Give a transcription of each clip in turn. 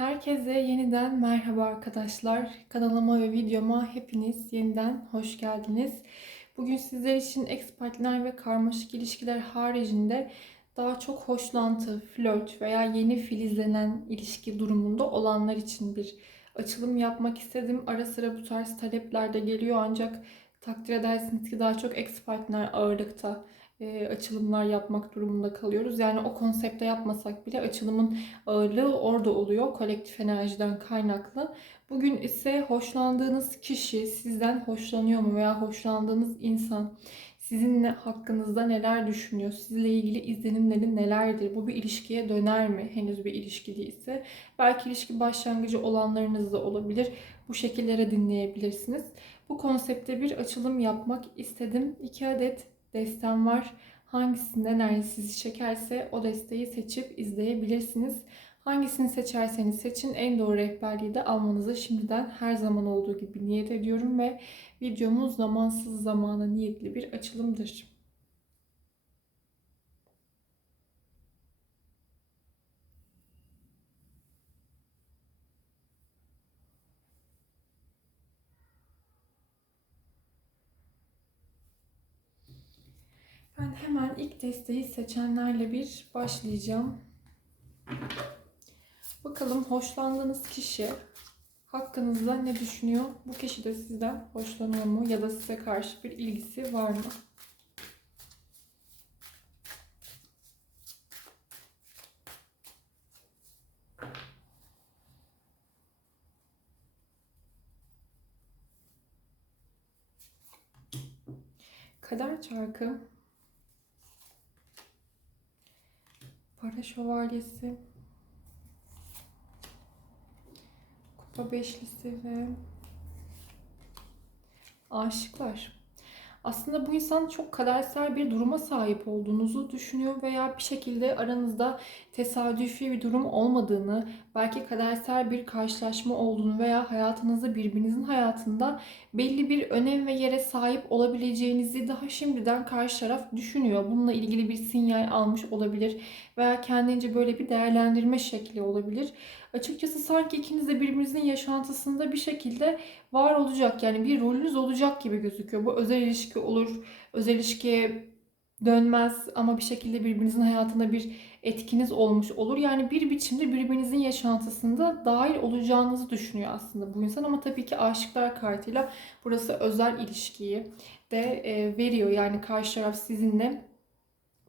Herkese yeniden merhaba arkadaşlar. Kanalıma ve videoma hepiniz yeniden hoş geldiniz. Bugün sizler için ex partner ve karmaşık ilişkiler haricinde daha çok hoşlantı, flört veya yeni filizlenen ilişki durumunda olanlar için bir açılım yapmak istedim. Ara sıra bu tarz talepler de geliyor ancak takdir edersiniz ki daha çok ex partner ağırlıkta e, açılımlar yapmak durumunda kalıyoruz. Yani o konsepte yapmasak bile açılımın ağırlığı orada oluyor kolektif enerjiden kaynaklı. Bugün ise hoşlandığınız kişi sizden hoşlanıyor mu veya hoşlandığınız insan sizin hakkınızda neler düşünüyor? Sizle ilgili izlenimleri nelerdir? Bu bir ilişkiye döner mi? Henüz bir ilişki değilse. Belki ilişki başlangıcı olanlarınız da olabilir. Bu şekillere dinleyebilirsiniz. Bu konsepte bir açılım yapmak istedim. İki adet destem var. Hangisinden enerji sizi çekerse o desteği seçip izleyebilirsiniz. Hangisini seçerseniz seçin en doğru rehberliği de almanızı şimdiden her zaman olduğu gibi niyet ediyorum ve videomuz zamansız zamana niyetli bir açılımdır. Ben hemen ilk desteği seçenlerle bir başlayacağım. Bakalım hoşlandığınız kişi hakkınızda ne düşünüyor? Bu kişi de sizden hoşlanıyor mu? Ya da size karşı bir ilgisi var mı? Kader çarkı Para şövalyesi. Kupa beşlisi ve aşıklar. Aslında bu insan çok kadersel bir duruma sahip olduğunuzu düşünüyor veya bir şekilde aranızda tesadüfi bir durum olmadığını, belki kadersel bir karşılaşma olduğunu veya hayatınızda birbirinizin hayatında belli bir önem ve yere sahip olabileceğinizi daha şimdiden karşı taraf düşünüyor. Bununla ilgili bir sinyal almış olabilir veya kendince böyle bir değerlendirme şekli olabilir. Açıkçası sanki ikiniz de birbirinizin yaşantısında bir şekilde var olacak. Yani bir rolünüz olacak gibi gözüküyor. Bu özel ilişki olur. Özel ilişkiye dönmez ama bir şekilde birbirinizin hayatında bir etkiniz olmuş olur. Yani bir biçimde birbirinizin yaşantısında dahil olacağınızı düşünüyor aslında bu insan ama tabii ki aşıklar kartıyla burası özel ilişkiyi de e, veriyor. Yani karşı taraf sizinle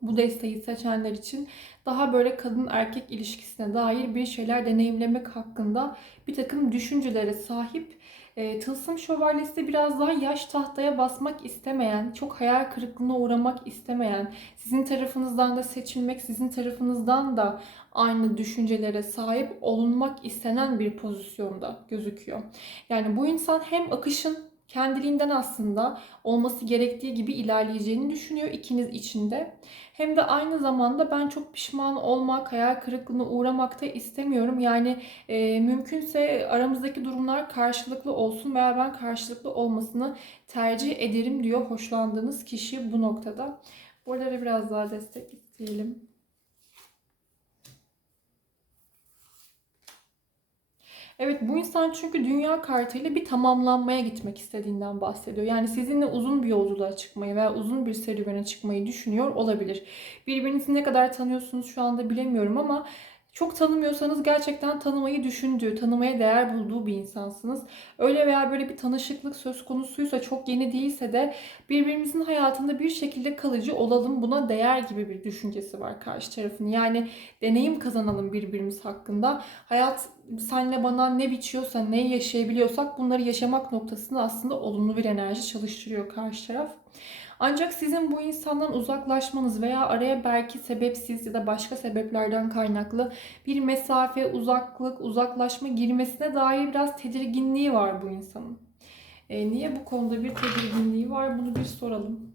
bu desteği seçenler için daha böyle kadın erkek ilişkisine dair bir şeyler deneyimlemek hakkında bir takım düşüncelere sahip. E, Tılsım Şövalyesi biraz daha yaş tahtaya basmak istemeyen, çok hayal kırıklığına uğramak istemeyen, sizin tarafınızdan da seçilmek, sizin tarafınızdan da aynı düşüncelere sahip olunmak istenen bir pozisyonda gözüküyor. Yani bu insan hem akışın kendiliğinden aslında olması gerektiği gibi ilerleyeceğini düşünüyor ikiniz içinde. Hem de aynı zamanda ben çok pişman olmak, hayal kırıklığına uğramak da istemiyorum. Yani e, mümkünse aramızdaki durumlar karşılıklı olsun veya ben karşılıklı olmasını tercih ederim diyor hoşlandığınız kişi bu noktada. Buralara biraz daha destek isteyelim. Evet bu insan çünkü dünya kartıyla bir tamamlanmaya gitmek istediğinden bahsediyor. Yani sizinle uzun bir yolculuğa çıkmayı veya uzun bir serüvene çıkmayı düşünüyor olabilir. Birbirinizi ne kadar tanıyorsunuz şu anda bilemiyorum ama çok tanımıyorsanız gerçekten tanımayı düşündüğü, tanımaya değer bulduğu bir insansınız. Öyle veya böyle bir tanışıklık söz konusuysa çok yeni değilse de birbirimizin hayatında bir şekilde kalıcı olalım buna değer gibi bir düşüncesi var karşı tarafın. Yani deneyim kazanalım birbirimiz hakkında. Hayat senle bana ne biçiyorsa, ne yaşayabiliyorsak bunları yaşamak noktasında aslında olumlu bir enerji çalıştırıyor karşı taraf. Ancak sizin bu insandan uzaklaşmanız veya araya belki sebepsiz ya da başka sebeplerden kaynaklı bir mesafe, uzaklık, uzaklaşma girmesine dair biraz tedirginliği var bu insanın. E, niye bu konuda bir tedirginliği var bunu bir soralım.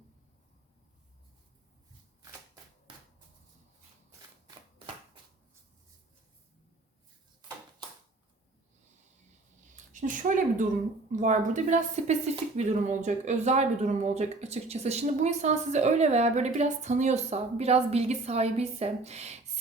Şimdi şöyle bir durum var burada. Biraz spesifik bir durum olacak. Özel bir durum olacak açıkçası. Şimdi bu insan sizi öyle veya böyle biraz tanıyorsa, biraz bilgi sahibi ise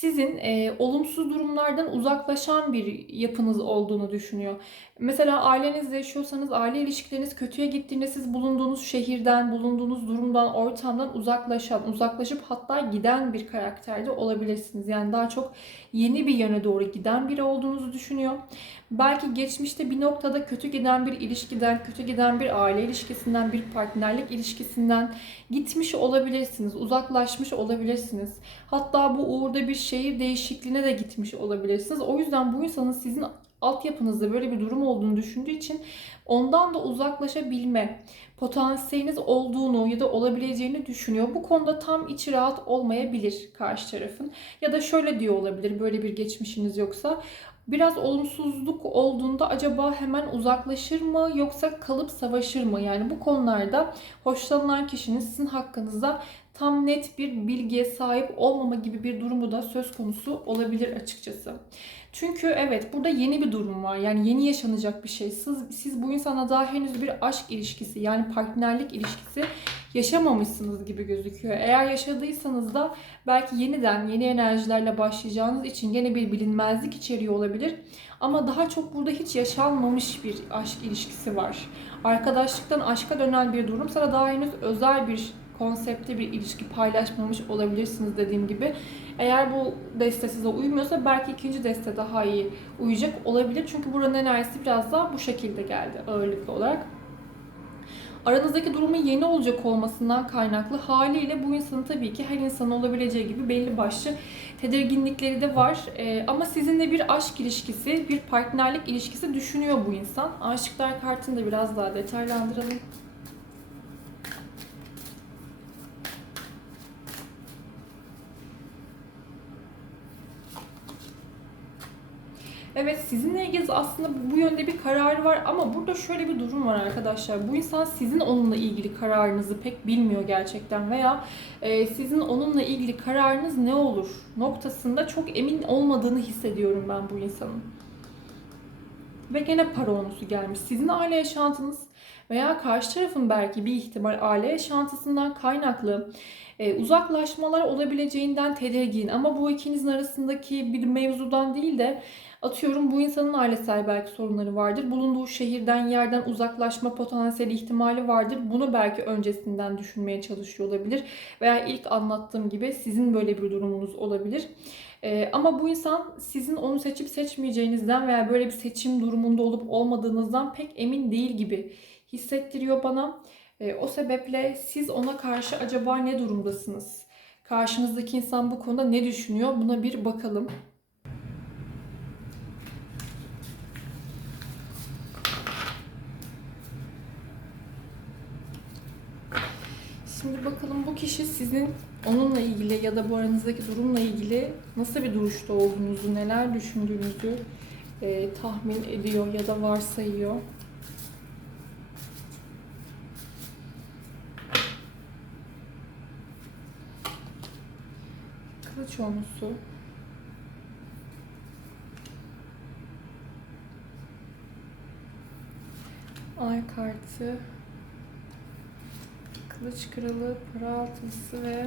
sizin e, olumsuz durumlardan uzaklaşan bir yapınız olduğunu düşünüyor. Mesela ailenizle yaşıyorsanız aile ilişkileriniz kötüye gittiğinde siz bulunduğunuz şehirden, bulunduğunuz durumdan, ortamdan uzaklaşan, uzaklaşıp hatta giden bir karakterde olabilirsiniz. Yani daha çok yeni bir yöne doğru giden biri olduğunuzu düşünüyor. Belki geçmişte bir noktada kötü giden bir ilişkiden, kötü giden bir aile ilişkisinden, bir partnerlik ilişkisinden gitmiş olabilirsiniz, uzaklaşmış olabilirsiniz. Hatta bu uğurda bir şehir değişikliğine de gitmiş olabilirsiniz. O yüzden bu insanın sizin altyapınızda böyle bir durum olduğunu düşündüğü için ondan da uzaklaşabilme potansiyeliniz olduğunu ya da olabileceğini düşünüyor. Bu konuda tam içi rahat olmayabilir karşı tarafın. Ya da şöyle diyor olabilir böyle bir geçmişiniz yoksa biraz olumsuzluk olduğunda acaba hemen uzaklaşır mı yoksa kalıp savaşır mı? Yani bu konularda hoşlanılan kişinin sizin hakkınızda tam net bir bilgiye sahip olmama gibi bir durumu da söz konusu olabilir açıkçası. Çünkü evet burada yeni bir durum var. Yani yeni yaşanacak bir şey. Siz, siz bu insana daha henüz bir aşk ilişkisi yani partnerlik ilişkisi yaşamamışsınız gibi gözüküyor. Eğer yaşadıysanız da belki yeniden yeni enerjilerle başlayacağınız için yine bir bilinmezlik içeriyor olabilir. Ama daha çok burada hiç yaşanmamış bir aşk ilişkisi var. Arkadaşlıktan aşka dönen bir durum sana daha henüz özel bir konsepte bir ilişki paylaşmamış olabilirsiniz dediğim gibi. Eğer bu deste size uymuyorsa belki ikinci deste daha iyi uyacak olabilir. Çünkü buranın enerjisi biraz daha bu şekilde geldi ağırlıklı olarak. Aranızdaki durumun yeni olacak olmasından kaynaklı haliyle bu insanın tabii ki her insan olabileceği gibi belli başlı tedirginlikleri de var. Ee, ama sizinle bir aşk ilişkisi, bir partnerlik ilişkisi düşünüyor bu insan. Aşıklar kartını da biraz daha detaylandıralım. Evet sizinle ilgili aslında bu yönde bir kararı var ama burada şöyle bir durum var arkadaşlar. Bu insan sizin onunla ilgili kararınızı pek bilmiyor gerçekten veya e, sizin onunla ilgili kararınız ne olur noktasında çok emin olmadığını hissediyorum ben bu insanın. Ve gene para onusu gelmiş. Sizin aile yaşantınız veya karşı tarafın belki bir ihtimal aile yaşantısından kaynaklı e, uzaklaşmalar olabileceğinden tedirgin ama bu ikinizin arasındaki bir mevzudan değil de Atıyorum bu insanın ailesel belki sorunları vardır. Bulunduğu şehirden, yerden uzaklaşma potansiyeli ihtimali vardır. Bunu belki öncesinden düşünmeye çalışıyor olabilir. Veya ilk anlattığım gibi sizin böyle bir durumunuz olabilir. Ee, ama bu insan sizin onu seçip seçmeyeceğinizden veya böyle bir seçim durumunda olup olmadığınızdan pek emin değil gibi hissettiriyor bana. Ee, o sebeple siz ona karşı acaba ne durumdasınız? Karşınızdaki insan bu konuda ne düşünüyor? Buna bir bakalım. Şimdi bakalım bu kişi sizin onunla ilgili ya da bu aranızdaki durumla ilgili nasıl bir duruşta olduğunuzu, neler düşündüğünüzü e, tahmin ediyor ya da varsayıyor. Kılıç olmusu. Ay kartı. Kılıç kralı, para altısı ve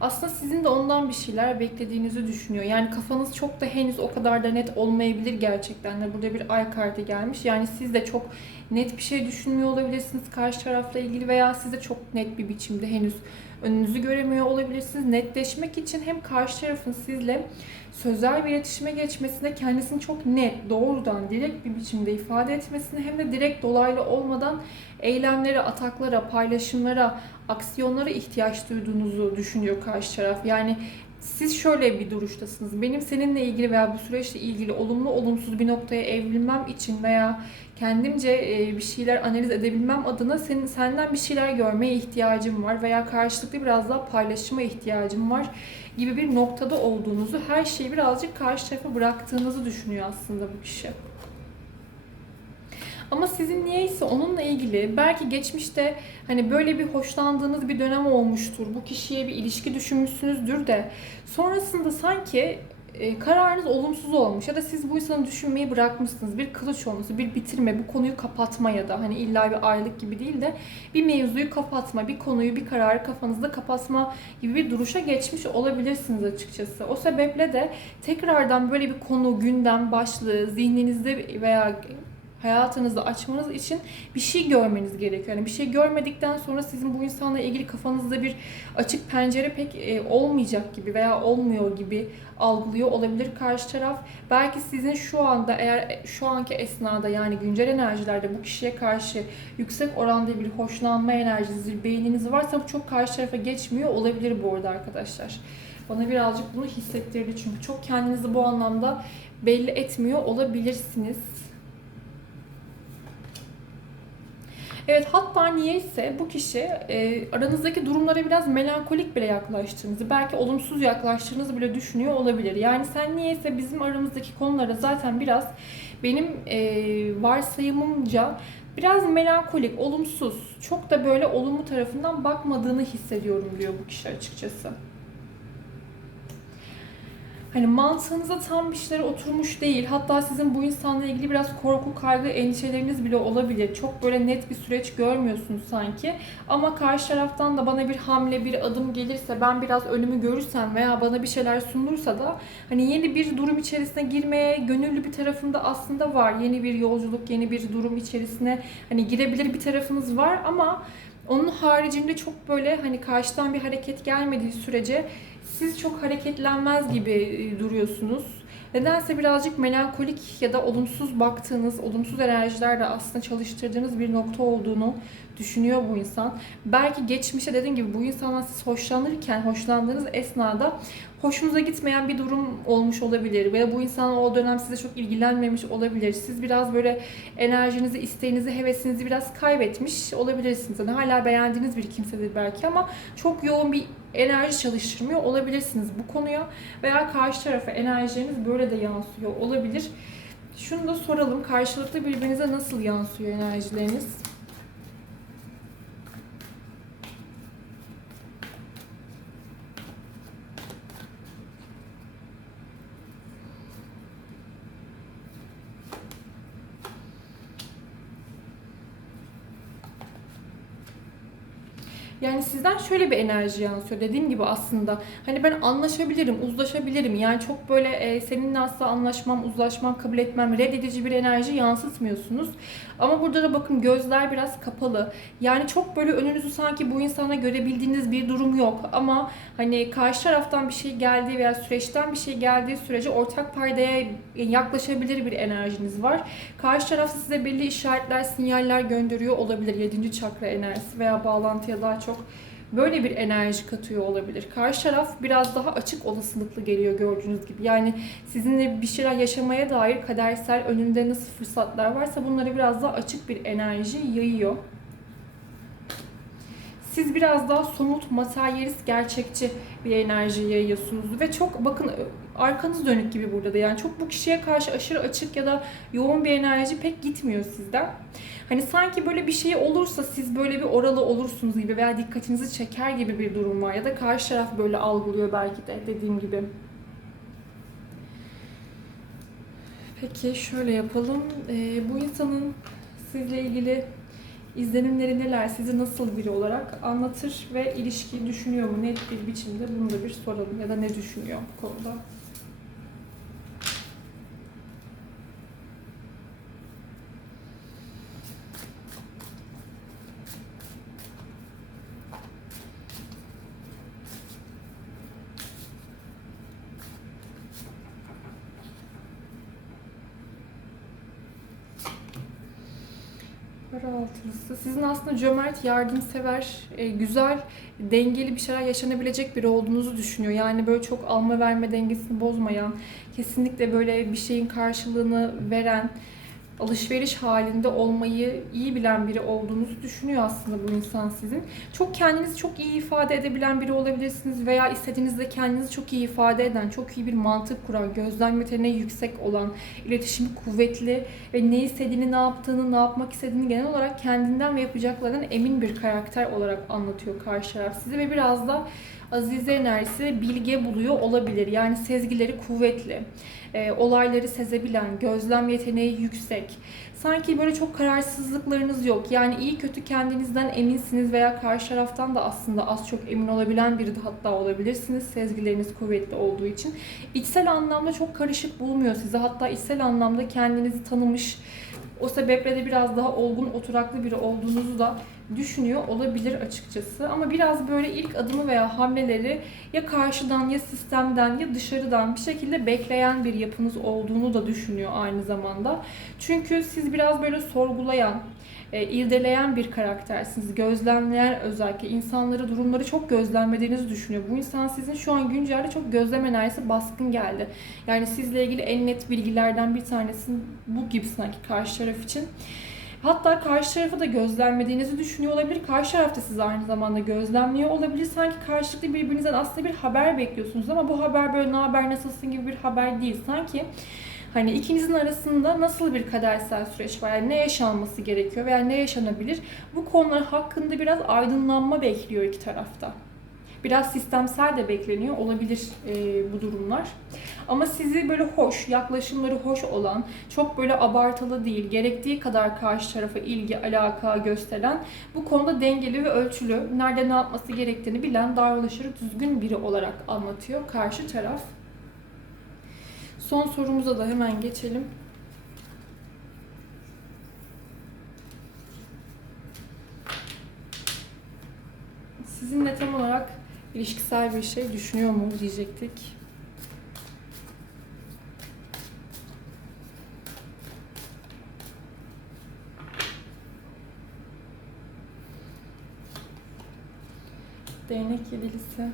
aslında sizin de ondan bir şeyler beklediğinizi düşünüyor. Yani kafanız çok da henüz o kadar da net olmayabilir gerçekten de. Burada bir ay kartı gelmiş. Yani siz de çok net bir şey düşünmüyor olabilirsiniz karşı tarafla ilgili veya siz de çok net bir biçimde henüz önünüzü göremiyor olabilirsiniz. Netleşmek için hem karşı tarafın sizle sözel bir iletişime geçmesine kendisini çok net, doğrudan, direkt bir biçimde ifade etmesini hem de direkt dolaylı olmadan eylemlere, ataklara, paylaşımlara, aksiyonlara ihtiyaç duyduğunuzu düşünüyor karşı taraf. Yani siz şöyle bir duruştasınız. Benim seninle ilgili veya bu süreçle ilgili olumlu olumsuz bir noktaya evrilmem için veya kendimce e, bir şeyler analiz edebilmem adına senin senden bir şeyler görmeye ihtiyacım var veya karşılıklı biraz daha paylaşıma ihtiyacım var gibi bir noktada olduğunuzu, her şeyi birazcık karşı tarafa bıraktığınızı düşünüyor aslında bu kişi. Ama sizin niyeyse onunla ilgili belki geçmişte hani böyle bir hoşlandığınız bir dönem olmuştur. Bu kişiye bir ilişki düşünmüşsünüzdür de sonrasında sanki e, kararınız olumsuz olmuş ya da siz bu insanı düşünmeyi bırakmışsınız. Bir kılıç olması, bir bitirme, bu konuyu kapatma ya da hani illa bir ayrılık gibi değil de bir mevzuyu kapatma, bir konuyu, bir kararı kafanızda kapatma gibi bir duruşa geçmiş olabilirsiniz açıkçası. O sebeple de tekrardan böyle bir konu, gündem, başlığı zihninizde veya hayatınızda açmanız için bir şey görmeniz gerekiyor. Yani bir şey görmedikten sonra sizin bu insanla ilgili kafanızda bir açık pencere pek e, olmayacak gibi veya olmuyor gibi algılıyor olabilir karşı taraf. Belki sizin şu anda eğer şu anki esnada yani güncel enerjilerde bu kişiye karşı yüksek oranda bir hoşlanma enerjisi, bir beğeniniz varsa bu çok karşı tarafa geçmiyor olabilir bu arada arkadaşlar. Bana birazcık bunu hissettirdi çünkü çok kendinizi bu anlamda belli etmiyor olabilirsiniz. Evet hatta niyeyse bu kişi e, aranızdaki durumlara biraz melankolik bile yaklaştığınızı, belki olumsuz yaklaştığınızı bile düşünüyor olabilir. Yani sen niyeyse bizim aramızdaki konulara zaten biraz benim e, varsayımımca biraz melankolik, olumsuz, çok da böyle olumlu tarafından bakmadığını hissediyorum diyor bu kişi açıkçası hani mantığınıza tam bir şeyler oturmuş değil. Hatta sizin bu insanla ilgili biraz korku, kaygı, endişeleriniz bile olabilir. Çok böyle net bir süreç görmüyorsunuz sanki. Ama karşı taraftan da bana bir hamle, bir adım gelirse, ben biraz önümü görürsem veya bana bir şeyler sunulursa da hani yeni bir durum içerisine girmeye gönüllü bir tarafında aslında var. Yeni bir yolculuk, yeni bir durum içerisine hani girebilir bir tarafınız var ama onun haricinde çok böyle hani karşıdan bir hareket gelmediği sürece siz çok hareketlenmez gibi e, duruyorsunuz. Nedense birazcık melankolik ya da olumsuz baktığınız, olumsuz enerjilerle aslında çalıştırdığınız bir nokta olduğunu düşünüyor bu insan. Belki geçmişte dediğim gibi bu insandan siz hoşlanırken, hoşlandığınız esnada hoşunuza gitmeyen bir durum olmuş olabilir. Veya bu insan o dönem size çok ilgilenmemiş olabilir. Siz biraz böyle enerjinizi, isteğinizi, hevesinizi biraz kaybetmiş olabilirsiniz. Yani hala beğendiğiniz bir kimsedir belki ama çok yoğun bir enerji çalıştırmıyor olabilirsiniz bu konuya. Veya karşı tarafa enerjileriniz böyle de yansıyor olabilir. Şunu da soralım. Karşılıklı birbirinize nasıl yansıyor enerjileriniz? Yani sizden şöyle bir enerji yansıyor. Dediğim gibi aslında hani ben anlaşabilirim, uzlaşabilirim. Yani çok böyle e, seninle asla anlaşmam, uzlaşmam, kabul etmem, reddedici bir enerji yansıtmıyorsunuz. Ama burada da bakın gözler biraz kapalı. Yani çok böyle önünüzü sanki bu insana görebildiğiniz bir durum yok. Ama hani karşı taraftan bir şey geldiği veya süreçten bir şey geldiği sürece ortak paydaya yaklaşabilir bir enerjiniz var. Karşı taraf size belli işaretler, sinyaller gönderiyor olabilir. 7. çakra enerjisi veya bağlantıya daha çok böyle bir enerji katıyor olabilir. Karşı taraf biraz daha açık olasılıklı geliyor gördüğünüz gibi. Yani sizinle bir şeyler yaşamaya dair kadersel önünde nasıl fırsatlar varsa bunları biraz daha açık bir enerji yayıyor. Siz biraz daha somut, materyalist, gerçekçi bir enerji yayıyorsunuz ve çok bakın arkanız dönük gibi burada da yani çok bu kişiye karşı aşırı açık ya da yoğun bir enerji pek gitmiyor sizden. Hani sanki böyle bir şey olursa siz böyle bir oralı olursunuz gibi veya dikkatinizi çeker gibi bir durum var ya da karşı taraf böyle algılıyor belki de dediğim gibi. Peki şöyle yapalım. Ee, bu insanın sizle ilgili izlenimleri neler, sizi nasıl biri olarak anlatır ve ilişki düşünüyor mu net bir biçimde bunu da bir soralım ya da ne düşünüyor bu konuda. Para. Sizin aslında cömert, yardımsever, e, güzel, dengeli bir şeyler yaşanabilecek biri olduğunuzu düşünüyor. Yani böyle çok alma verme dengesini bozmayan, kesinlikle böyle bir şeyin karşılığını veren, alışveriş halinde olmayı iyi bilen biri olduğunuzu düşünüyor aslında bu insan sizin. Çok kendinizi çok iyi ifade edebilen biri olabilirsiniz veya istediğinizde kendinizi çok iyi ifade eden, çok iyi bir mantık kuran, gözlem yeteneği yüksek olan, iletişimi kuvvetli ve ne istediğini, ne yaptığını, ne yapmak istediğini genel olarak kendinden ve yapacaklarından emin bir karakter olarak anlatıyor karşı taraf sizi ve biraz da Azize enerjisi bilge buluyor olabilir. Yani sezgileri kuvvetli, e, olayları sezebilen, gözlem yeteneği yüksek. Sanki böyle çok kararsızlıklarınız yok. Yani iyi kötü kendinizden eminsiniz veya karşı taraftan da aslında az çok emin olabilen biri de hatta olabilirsiniz. Sezgileriniz kuvvetli olduğu için. İçsel anlamda çok karışık bulmuyor sizi. Hatta içsel anlamda kendinizi tanımış, o sebeple de biraz daha olgun, oturaklı biri olduğunuzu da düşünüyor olabilir açıkçası. Ama biraz böyle ilk adımı veya hamleleri ya karşıdan ya sistemden ya dışarıdan bir şekilde bekleyen bir yapınız olduğunu da düşünüyor aynı zamanda. Çünkü siz biraz böyle sorgulayan, e, irdeleyen bir karaktersiniz. Gözlemleyen özellikle insanları, durumları çok gözlemlediğinizi düşünüyor. Bu insan sizin şu an güncelde çok gözlem enerjisi baskın geldi. Yani sizle ilgili en net bilgilerden bir tanesi bu gibi sanki karşı taraf için. Hatta karşı tarafı da gözlemlediğinizi düşünüyor olabilir. Karşı taraf da sizi aynı zamanda gözlemliyor olabilir. Sanki karşılıklı birbirinizden aslında bir haber bekliyorsunuz ama bu haber böyle ne haber nasılsın gibi bir haber değil. Sanki Hani ikinizin arasında nasıl bir kadersel süreç var? Yani ne yaşanması gerekiyor veya ne yaşanabilir? Bu konular hakkında biraz aydınlanma bekliyor iki tarafta. Biraz sistemsel de bekleniyor olabilir e, bu durumlar. Ama sizi böyle hoş, yaklaşımları hoş olan, çok böyle abartılı değil, gerektiği kadar karşı tarafa ilgi, alaka gösteren, bu konuda dengeli ve ölçülü, nerede ne yapması gerektiğini bilen, davranışları düzgün biri olarak anlatıyor karşı taraf. Son sorumuza da hemen geçelim. Sizinle tam olarak ilişkisel bir şey düşünüyor mu diyecektik. Değnek yedilisi.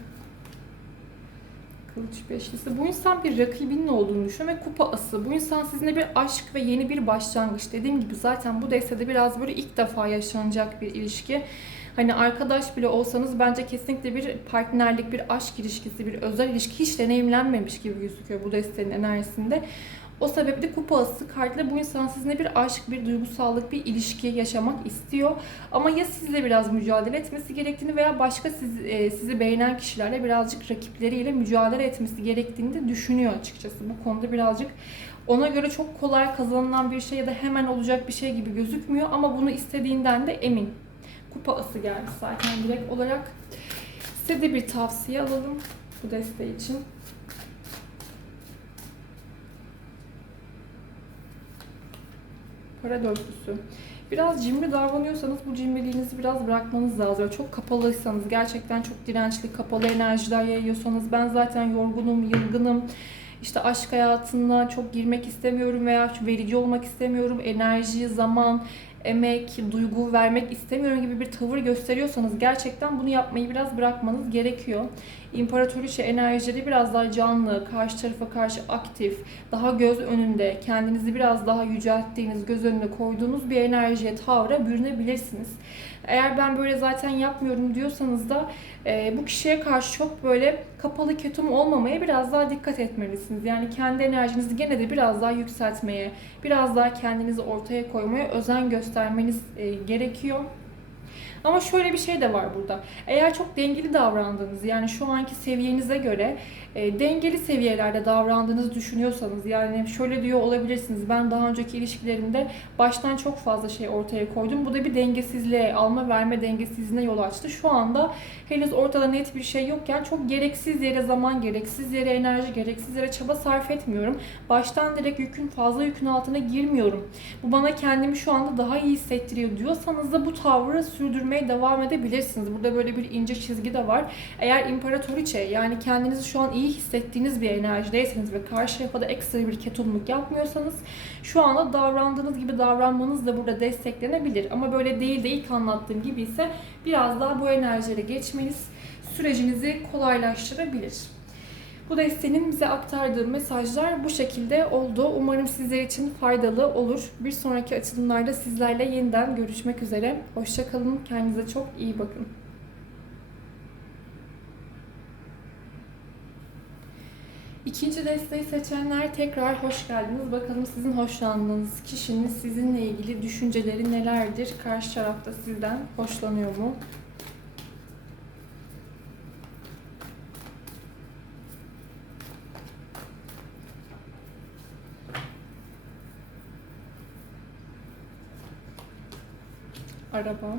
Kılıç beşlisi. Bu insan bir rakibinin olduğunu düşünüyor ve kupa ası. Bu insan sizinle bir aşk ve yeni bir başlangıç. Dediğim gibi zaten bu destede biraz böyle ilk defa yaşanacak bir ilişki. Hani arkadaş bile olsanız bence kesinlikle bir partnerlik, bir aşk ilişkisi, bir özel ilişki hiç deneyimlenmemiş gibi gözüküyor bu destenin enerjisinde. O sebeple kupa ası kartıyla bu insan sizinle bir aşk, bir duygusallık, bir ilişki yaşamak istiyor. Ama ya sizle biraz mücadele etmesi gerektiğini veya başka siz, e, sizi beğenen kişilerle birazcık rakipleriyle mücadele etmesi gerektiğini de düşünüyor açıkçası. Bu konuda birazcık ona göre çok kolay kazanılan bir şey ya da hemen olacak bir şey gibi gözükmüyor ama bunu istediğinden de emin. Kupa ası geldi zaten direkt olarak. Size de bir tavsiye alalım bu desteği için. Para dörtlüsü. Biraz cimri davranıyorsanız bu cimriliğinizi biraz bırakmanız lazım. Çok kapalıysanız, gerçekten çok dirençli, kapalı enerjiler yayıyorsanız ben zaten yorgunum, yılgınım, işte aşk hayatına çok girmek istemiyorum veya verici olmak istemiyorum. Enerji, zaman, emek, duygu vermek istemiyorum gibi bir tavır gösteriyorsanız gerçekten bunu yapmayı biraz bırakmanız gerekiyor. İmparatoriçe enerjileri biraz daha canlı, karşı tarafa karşı aktif, daha göz önünde, kendinizi biraz daha yücelttiğiniz, göz önüne koyduğunuz bir enerjiye, tavra bürünebilirsiniz. Eğer ben böyle zaten yapmıyorum diyorsanız da e, bu kişiye karşı çok böyle kapalı ketum olmamaya biraz daha dikkat etmelisiniz. Yani kendi enerjinizi gene de biraz daha yükseltmeye, biraz daha kendinizi ortaya koymaya özen göstermeniz e, gerekiyor. Ama şöyle bir şey de var burada. Eğer çok dengeli davrandığınız yani şu anki seviyenize göre e, dengeli seviyelerde davrandığınızı düşünüyorsanız yani şöyle diyor olabilirsiniz. Ben daha önceki ilişkilerimde baştan çok fazla şey ortaya koydum. Bu da bir dengesizliğe, alma verme dengesizliğine yol açtı. Şu anda henüz ortada net bir şey yokken çok gereksiz yere zaman, gereksiz yere enerji, gereksiz yere çaba sarf etmiyorum. Baştan direkt yükün fazla yükün altına girmiyorum. Bu bana kendimi şu anda daha iyi hissettiriyor diyorsanız da bu tavrı sürdürmeye devam edebilirsiniz. Burada böyle bir ince çizgi de var. Eğer imparatoriçe yani kendinizi şu an iyi hissettiğiniz bir enerjideyseniz ve karşı tarafa da ekstra bir ketumluk yapmıyorsanız şu anda davrandığınız gibi davranmanız da burada desteklenebilir. Ama böyle değil de ilk anlattığım gibi ise biraz daha bu enerjilere geçmeniz sürecinizi kolaylaştırabilir. Bu desteğinin bize aktardığı mesajlar bu şekilde oldu. Umarım sizler için faydalı olur. Bir sonraki açılımlarda sizlerle yeniden görüşmek üzere. Hoşçakalın. Kendinize çok iyi bakın. İkinci desteği seçenler tekrar hoş geldiniz. Bakalım sizin hoşlandığınız kişinin sizinle ilgili düşünceleri nelerdir? Karşı tarafta sizden hoşlanıyor mu? Araba.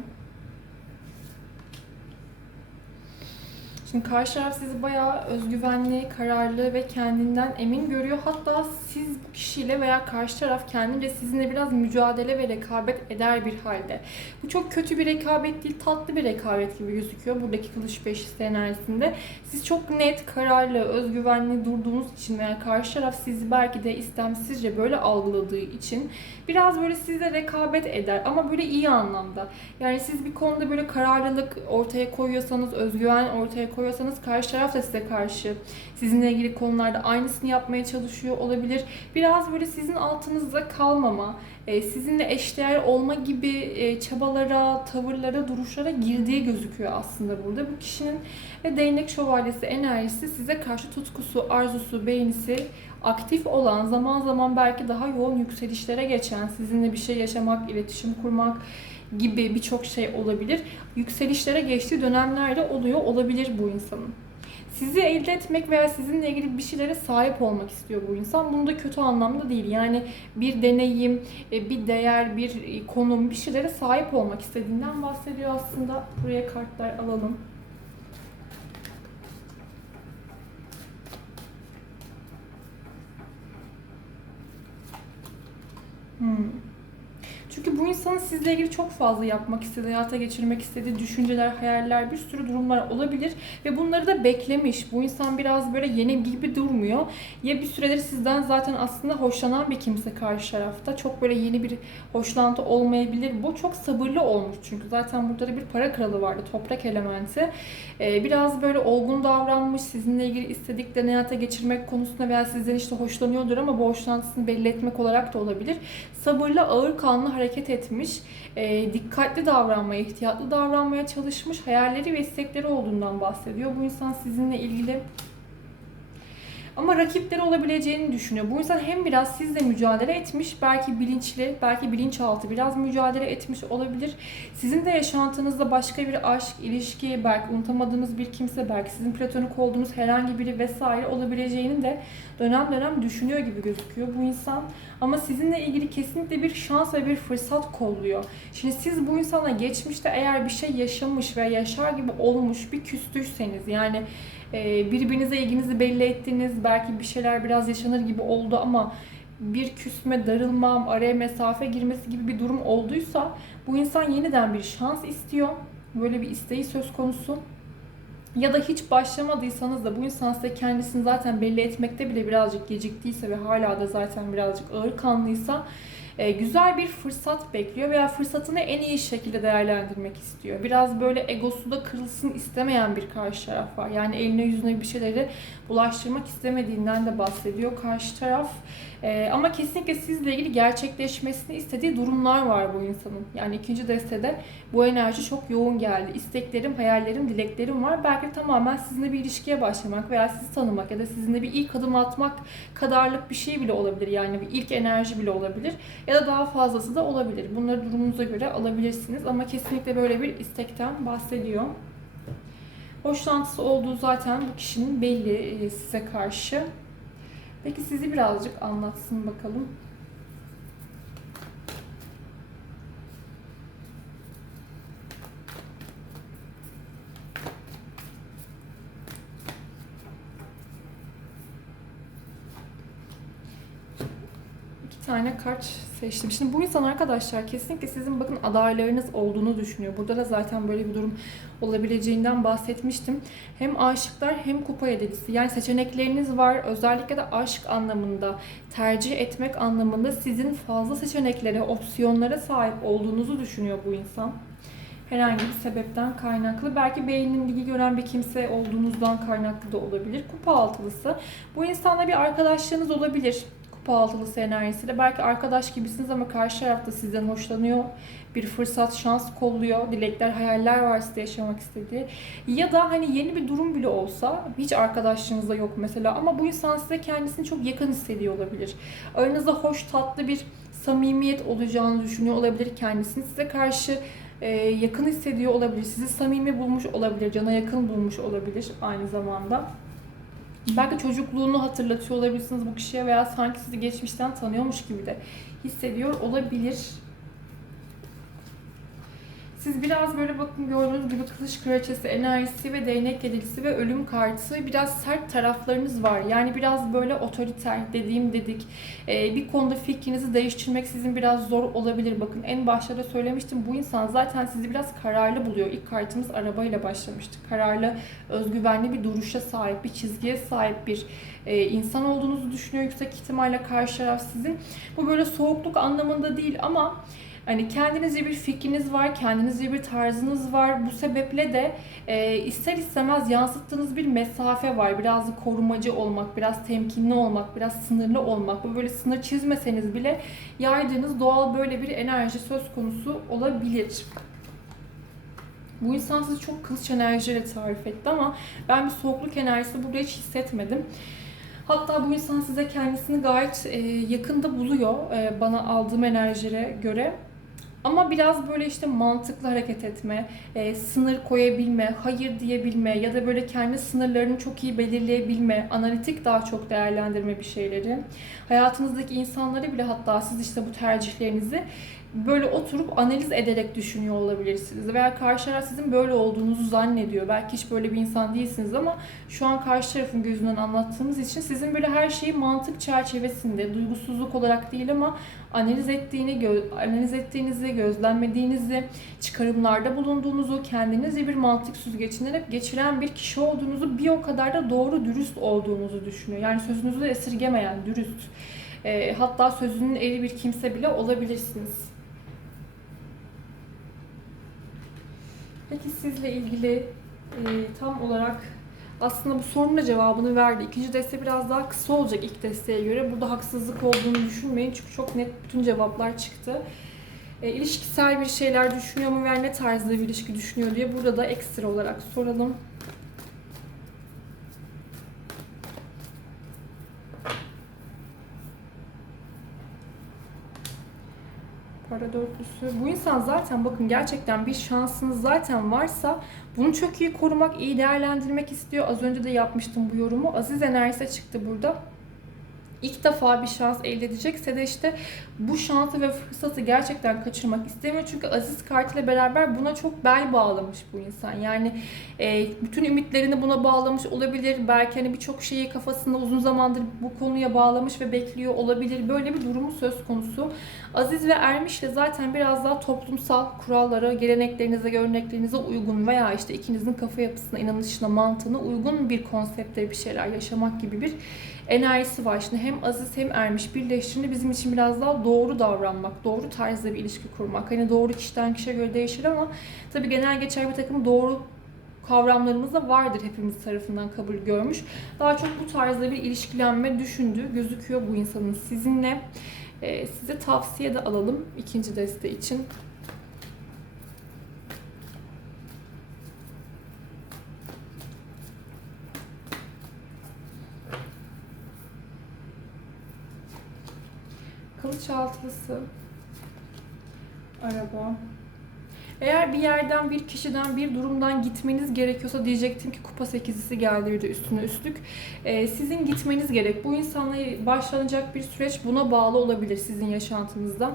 Şimdi karşı taraf sizi bayağı özgüvenli, kararlı ve kendinden emin görüyor. Hatta siz bu kişiyle veya karşı taraf kendince sizinle biraz mücadele ve rekabet eder bir halde. Bu çok kötü bir rekabet değil, tatlı bir rekabet gibi gözüküyor buradaki kılıç beşlisi enerjisinde. Siz çok net, kararlı, özgüvenli durduğunuz için veya karşı taraf sizi belki de istemsizce böyle algıladığı için biraz böyle sizle rekabet eder ama böyle iyi anlamda. Yani siz bir konuda böyle kararlılık ortaya koyuyorsanız, özgüven ortaya koyuyorsanız karşı taraf da size karşı sizinle ilgili konularda aynısını yapmaya çalışıyor olabilir. Biraz böyle sizin altınızda kalmama, e, sizinle eşdeğer olma gibi e, çabalara, tavırlara, duruşlara girdiği gözüküyor aslında burada. Bu kişinin ve değnek şövalyesi enerjisi size karşı tutkusu, arzusu, beğenisi aktif olan, zaman zaman belki daha yoğun yükselişlere geçen, sizinle bir şey yaşamak, iletişim kurmak, gibi birçok şey olabilir. Yükselişlere geçtiği dönemlerde oluyor olabilir bu insanın. Sizi elde etmek veya sizinle ilgili bir şeylere sahip olmak istiyor bu insan. Bunu da kötü anlamda değil. Yani bir deneyim, e, bir değer, bir konum, bir şeylere sahip olmak istediğinden bahsediyor aslında. Buraya kartlar alalım. Hmm. Çünkü bu insanın sizle ilgili çok fazla yapmak istediği, hayata geçirmek istediği düşünceler, hayaller, bir sürü durumlar olabilir. Ve bunları da beklemiş. Bu insan biraz böyle yeni gibi durmuyor. Ya bir süredir sizden zaten aslında hoşlanan bir kimse karşı tarafta. Çok böyle yeni bir hoşlantı olmayabilir. Bu çok sabırlı olmuş çünkü. Zaten burada da bir para kralı vardı, toprak elementi. Ee, biraz böyle olgun davranmış, sizinle ilgili istediklerini hayata geçirmek konusunda veya sizden işte hoşlanıyordur ama bu hoşlantısını belli etmek olarak da olabilir. Sabırlı, ağır kanlı hareket etmiş, e, dikkatli davranmaya, ihtiyatlı davranmaya çalışmış, hayalleri ve istekleri olduğundan bahsediyor. Bu insan sizinle ilgili ama rakipleri olabileceğini düşünüyor. Bu insan hem biraz sizle mücadele etmiş, belki bilinçli, belki bilinçaltı biraz mücadele etmiş olabilir. Sizin de yaşantınızda başka bir aşk, ilişki, belki unutamadığınız bir kimse, belki sizin platonik olduğunuz herhangi biri vesaire olabileceğini de dönem dönem düşünüyor gibi gözüküyor bu insan. Ama sizinle ilgili kesinlikle bir şans ve bir fırsat kolluyor. Şimdi siz bu insana geçmişte eğer bir şey yaşamış ve yaşar gibi olmuş bir küstüyseniz yani e, birbirinize ilginizi belli ettiniz, belki bir şeyler biraz yaşanır gibi oldu ama bir küsme, darılma, araya mesafe girmesi gibi bir durum olduysa bu insan yeniden bir şans istiyor. Böyle bir isteği söz konusu. Ya da hiç başlamadıysanız da bu insan size kendisini zaten belli etmekte bile birazcık geciktiyse ve hala da zaten birazcık ağır kanlıysa e, güzel bir fırsat bekliyor veya fırsatını en iyi şekilde değerlendirmek istiyor. Biraz böyle egosu da kırılsın istemeyen bir karşı taraf var. Yani eline yüzüne bir şeyleri bulaştırmak istemediğinden de bahsediyor karşı taraf. E, ama kesinlikle sizle ilgili gerçekleşmesini istediği durumlar var bu insanın. Yani ikinci destede bu enerji çok yoğun geldi. İsteklerim, hayallerim, dileklerim var. Belki tamamen sizinle bir ilişkiye başlamak veya sizi tanımak ya da sizinle bir ilk adım atmak kadarlık bir şey bile olabilir. Yani bir ilk enerji bile olabilir. Ya da daha fazlası da olabilir. Bunları durumunuza göre alabilirsiniz. Ama kesinlikle böyle bir istekten bahsediyor. Hoşlantısı olduğu zaten bu kişinin belli e, size karşı. Peki sizi birazcık anlatsın bakalım. İki tane kart seçtim. Şimdi bu insan arkadaşlar kesinlikle sizin bakın adaylarınız olduğunu düşünüyor. Burada da zaten böyle bir durum olabileceğinden bahsetmiştim. Hem aşıklar hem kupa yedilisi. Yani seçenekleriniz var. Özellikle de aşk anlamında, tercih etmek anlamında sizin fazla seçeneklere, opsiyonlara sahip olduğunuzu düşünüyor bu insan. Herhangi bir sebepten kaynaklı. Belki beyninin bilgi gören bir kimse olduğunuzdan kaynaklı da olabilir. Kupa altılısı. Bu insanla bir arkadaşlığınız olabilir kupa altılısı enerjisiyle. Belki arkadaş gibisiniz ama karşı tarafta sizden hoşlanıyor. Bir fırsat, şans kolluyor. Dilekler, hayaller var size yaşamak istediği. Ya da hani yeni bir durum bile olsa hiç arkadaşlığınızda yok mesela ama bu insan size kendisini çok yakın hissediyor olabilir. Aranızda hoş, tatlı bir samimiyet olacağını düşünüyor olabilir kendisini. Size karşı e, yakın hissediyor olabilir. Sizi samimi bulmuş olabilir. Cana yakın bulmuş olabilir aynı zamanda. Belki çocukluğunu hatırlatıyor olabilirsiniz bu kişiye veya sanki sizi geçmişten tanıyormuş gibi de hissediyor olabilir. Siz biraz böyle bakın gördüğünüz gibi kılıç kraliçesi enerjisi ve değnek yedilisi ve ölüm kartı biraz sert taraflarınız var. Yani biraz böyle otoriter dediğim dedik. Ee, bir konuda fikrinizi değiştirmek sizin biraz zor olabilir. Bakın en başta da söylemiştim bu insan zaten sizi biraz kararlı buluyor. İlk kartımız arabayla başlamıştık. Kararlı, özgüvenli bir duruşa sahip, bir çizgiye sahip bir e, insan olduğunuzu düşünüyor yüksek ihtimalle karşı taraf sizin. Bu böyle soğukluk anlamında değil ama Hani kendinizce bir fikriniz var, kendinizce bir tarzınız var. Bu sebeple de e, ister istemez yansıttığınız bir mesafe var. Biraz korumacı olmak, biraz temkinli olmak, biraz sınırlı olmak. Bu böyle sınır çizmeseniz bile yaydığınız doğal böyle bir enerji söz konusu olabilir. Bu insan sizi çok kılıç enerjiyle tarif etti ama ben bir soğukluk enerjisi burada hiç hissetmedim. Hatta bu insan size kendisini gayet e, yakında buluyor e, bana aldığım enerjilere göre. Ama biraz böyle işte mantıklı hareket etme, e, sınır koyabilme, hayır diyebilme ya da böyle kendi sınırlarını çok iyi belirleyebilme, analitik daha çok değerlendirme bir şeyleri. Hayatınızdaki insanları bile hatta siz işte bu tercihlerinizi böyle oturup analiz ederek düşünüyor olabilirsiniz. Veya karşı taraf sizin böyle olduğunuzu zannediyor. Belki hiç böyle bir insan değilsiniz ama şu an karşı tarafın gözünden anlattığımız için sizin böyle her şeyi mantık çerçevesinde, duygusuzluk olarak değil ama analiz ettiğini, analiz ettiğinizi, gözlemlediğinizi, çıkarımlarda bulunduğunuzu, kendinizce bir mantık süzgecinden hep geçiren bir kişi olduğunuzu, bir o kadar da doğru, dürüst olduğunuzu düşünüyor. Yani sözünüzü de esirgemeyen, dürüst. E, hatta sözünün eri bir kimse bile olabilirsiniz. Peki sizle ilgili e, tam olarak aslında bu sorunun da cevabını verdi. İkinci deste biraz daha kısa olacak ilk desteğe göre. Burada haksızlık olduğunu düşünmeyin çünkü çok net bütün cevaplar çıktı. E, ilişkisel bir şeyler düşünüyor mu veya ne tarzda bir ilişki düşünüyor diye burada da ekstra olarak soralım. Para dörtlüsü. Bu insan zaten bakın gerçekten bir şansınız zaten varsa bunu çok iyi korumak, iyi değerlendirmek istiyor. Az önce de yapmıştım bu yorumu. Aziz enerjisi çıktı burada ilk defa bir şans elde edecekse de işte bu şansı ve fırsatı gerçekten kaçırmak istemiyor. Çünkü Aziz kartıyla beraber buna çok bel bağlamış bu insan. Yani e, bütün ümitlerini buna bağlamış olabilir. Belki hani birçok şeyi kafasında uzun zamandır bu konuya bağlamış ve bekliyor olabilir. Böyle bir durumu söz konusu. Aziz ve Ermiş de zaten biraz daha toplumsal kurallara, geleneklerinize, göreneklerinize uygun veya işte ikinizin kafa yapısına, inanışına, mantığına uygun bir konsepte bir şeyler yaşamak gibi bir enerjisi var. Şimdi hem Aziz hem Ermiş birleştiğinde bizim için biraz daha doğru davranmak, doğru tarzda bir ilişki kurmak. Hani doğru kişiden kişiye göre değişir ama tabii genel geçer bir takım doğru kavramlarımız da vardır hepimiz tarafından kabul görmüş. Daha çok bu tarzda bir ilişkilenme düşündüğü gözüküyor bu insanın sizinle. Ee, size tavsiye de alalım ikinci deste için. Kılıç altılısı. Araba. Eğer bir yerden, bir kişiden, bir durumdan gitmeniz gerekiyorsa diyecektim ki kupa sekizisi geldi bir de üstüne üstlük. Ee, sizin gitmeniz gerek. Bu insanla başlanacak bir süreç buna bağlı olabilir sizin yaşantınızda.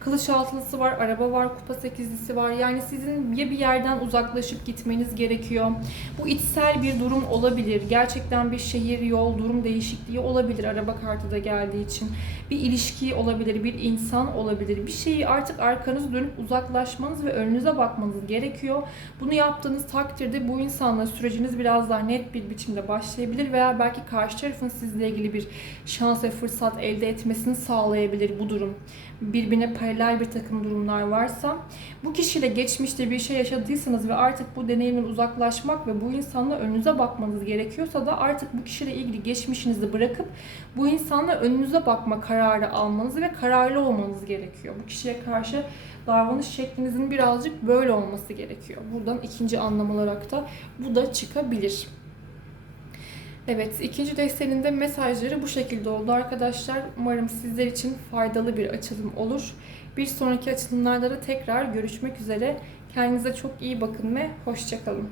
Kılıç altılısı var, araba var, kupa sekizlisi var. Yani sizin ya bir yerden uzaklaşıp gitmeniz gerekiyor. Bu içsel bir durum olabilir. Gerçekten bir şehir, yol, durum değişikliği olabilir araba kartı da geldiği için. Bir ilişki olabilir, bir insan olabilir. Bir şeyi artık arkanızı dönüp uzaklaşmanız ve önünüze bakmanız gerekiyor. Bunu yaptığınız takdirde bu insanla süreciniz biraz daha net bir biçimde başlayabilir veya belki karşı tarafın sizle ilgili bir şans ve fırsat elde etmesini sağlayabilir bu durum birbirine paralel bir takım durumlar varsa bu kişiyle geçmişte bir şey yaşadıysanız ve artık bu deneyimden uzaklaşmak ve bu insanla önünüze bakmanız gerekiyorsa da artık bu kişiyle ilgili geçmişinizi bırakıp bu insanla önünüze bakma kararı almanız ve kararlı olmanız gerekiyor. Bu kişiye karşı davranış şeklinizin birazcık böyle olması gerekiyor. Buradan ikinci anlam olarak da bu da çıkabilir. Evet, ikinci desteğinin de mesajları bu şekilde oldu arkadaşlar. Umarım sizler için faydalı bir açılım olur. Bir sonraki açılımlarda da tekrar görüşmek üzere. Kendinize çok iyi bakın ve hoşçakalın.